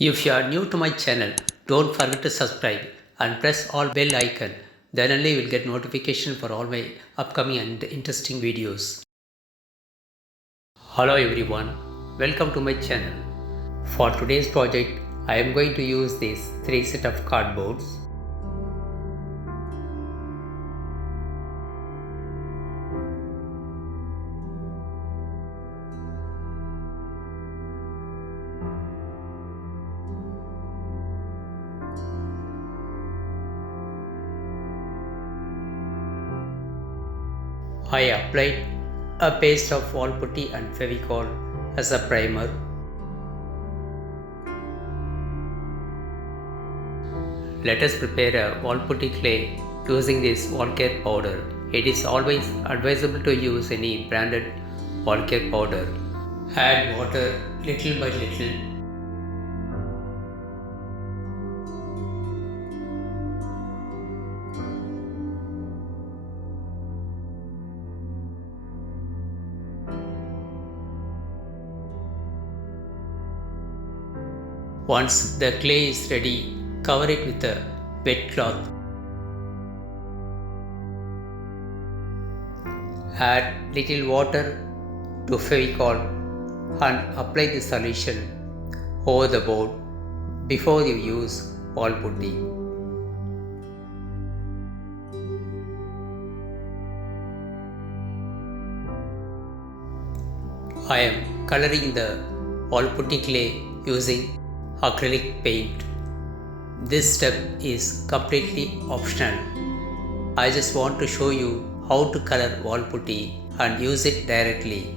If you are new to my channel, don't forget to subscribe and press all bell icon. Then only you will get notification for all my upcoming and interesting videos. Hello everyone, welcome to my channel. For today's project, I am going to use these three set of cardboards. I applied a paste of wall putty and Fevicol as a primer. Let us prepare a wall putty clay using this wall care powder. It is always advisable to use any branded wall care powder. Add water little by little. Once the clay is ready, cover it with a wet cloth. Add little water to Fevicol and apply the solution over the board before you use wall putty. I am coloring the wall putty clay using acrylic paint. This step is completely optional. I just want to show you how to color wall putty and use it directly.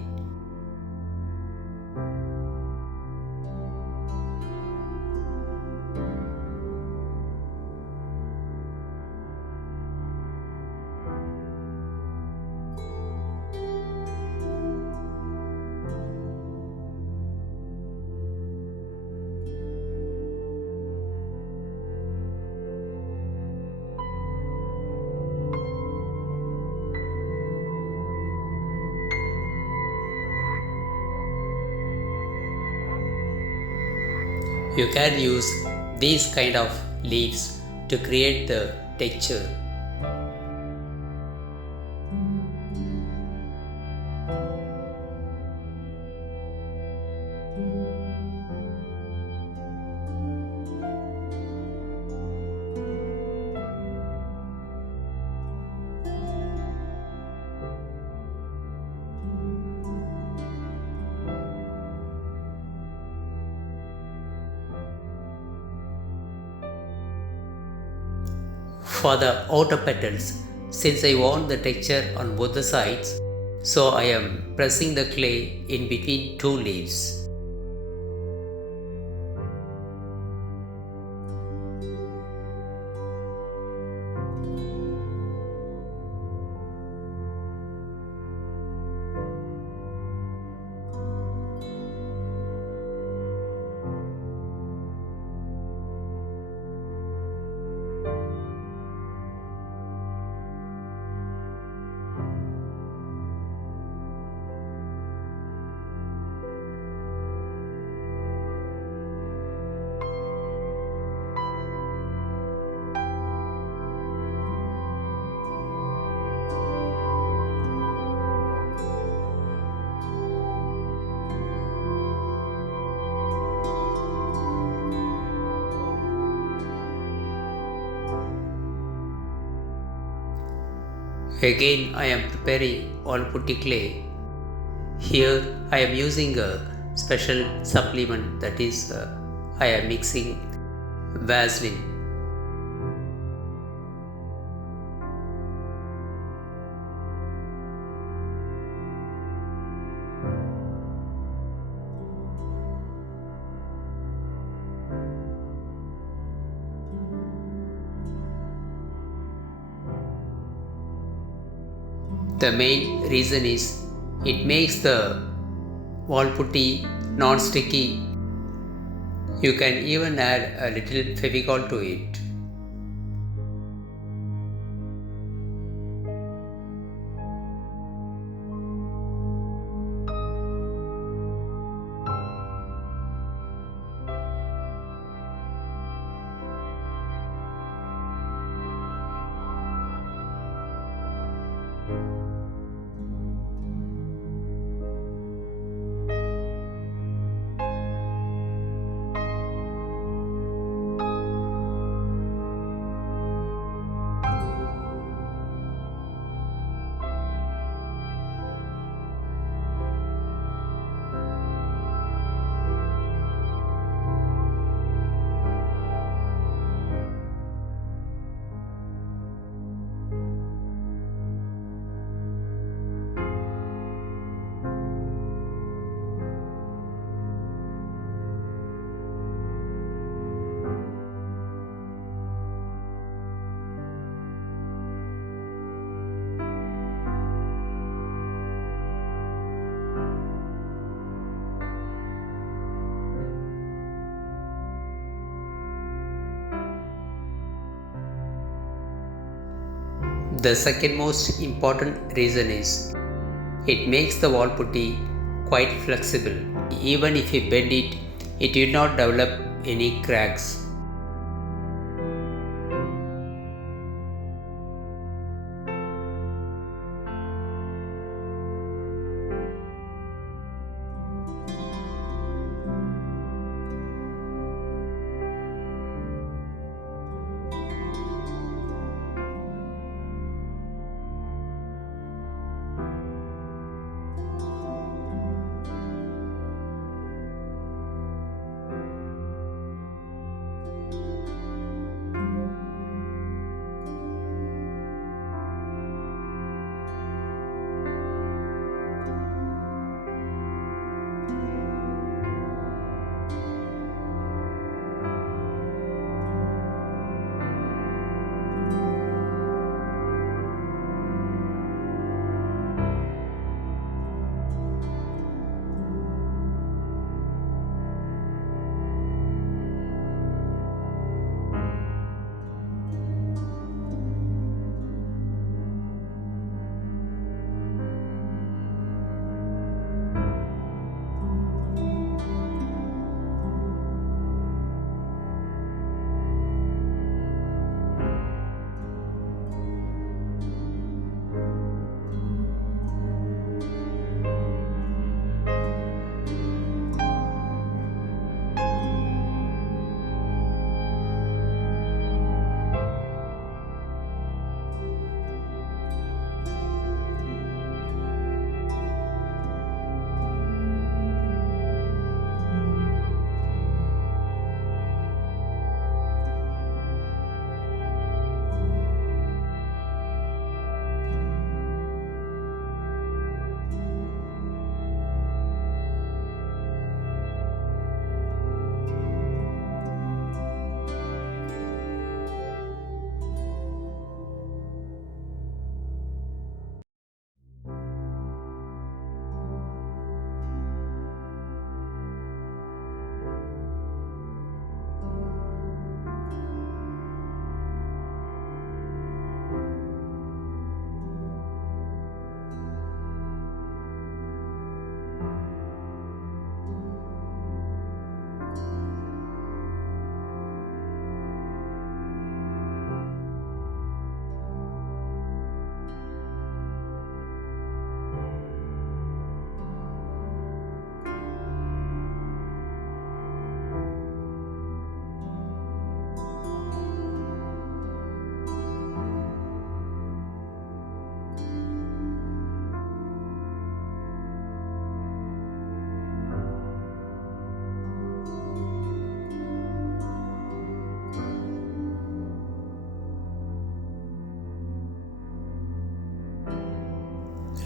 You can use these kind of leaves to create the texture. For the outer petals, since I want the texture on both the sides, so I am pressing the clay in between two leaves. Again, I am preparing wall putty clay. Here, I am using a special supplement, that is, I am mixing Vaseline. The main reason is it makes the wall putty non-sticky. You can even add a little Fevicol to it. The second most important reason is it makes the wall putty quite flexible. Even if you bend it, it will not develop any cracks.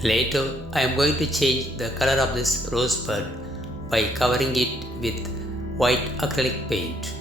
Later, I am going to change the color of this rosebud by covering it with white acrylic paint.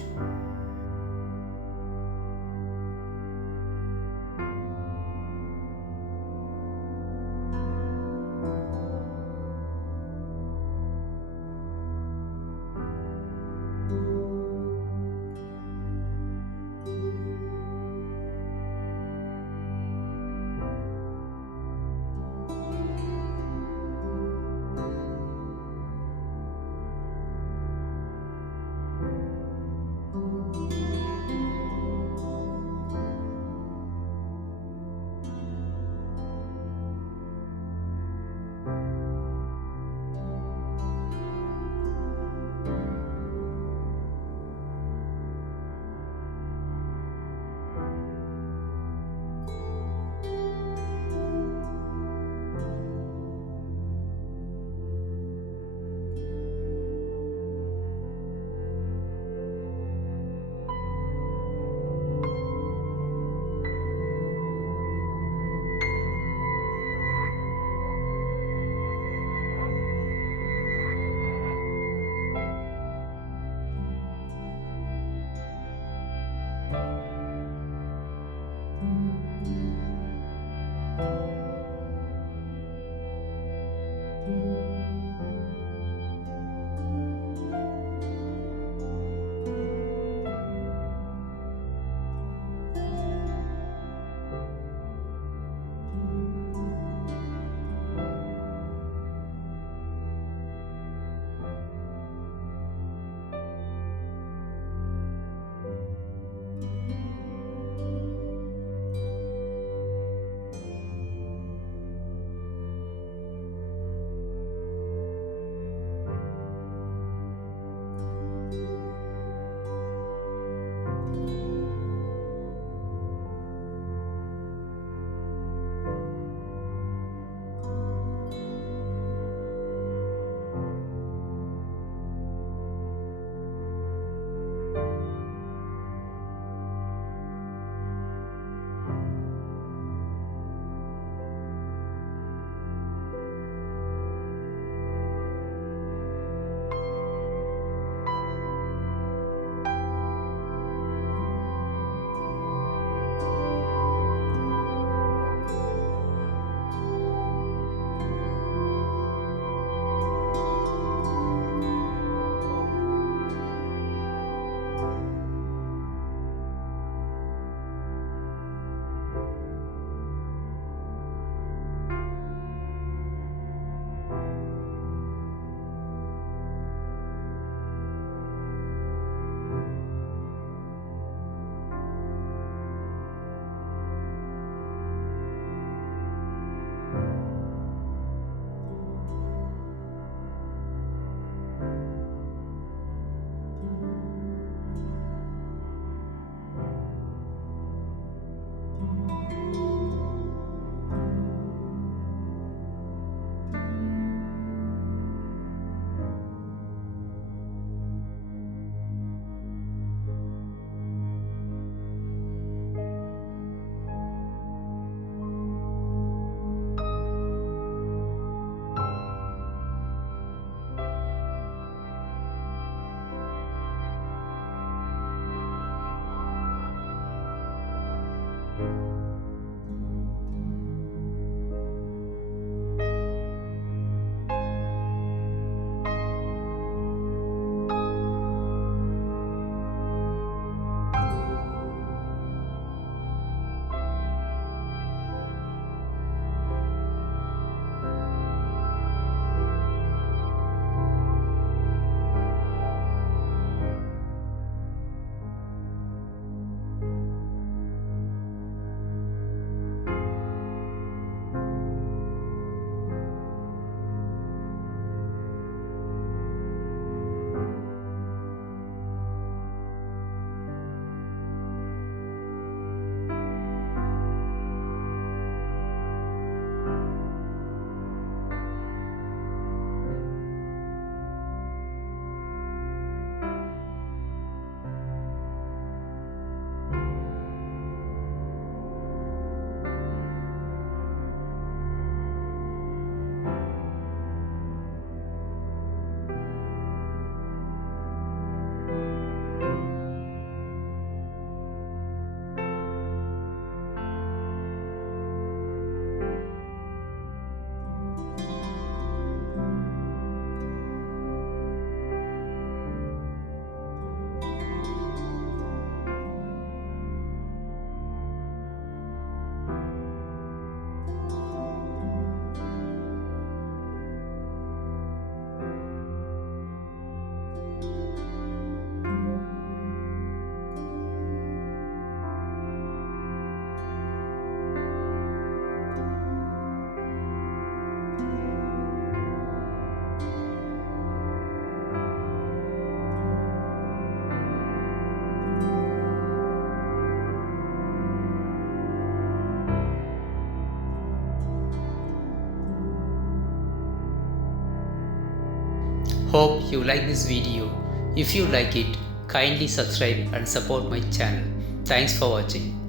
Hope you like this video. If you like it, kindly subscribe and support my channel. Thanks for watching.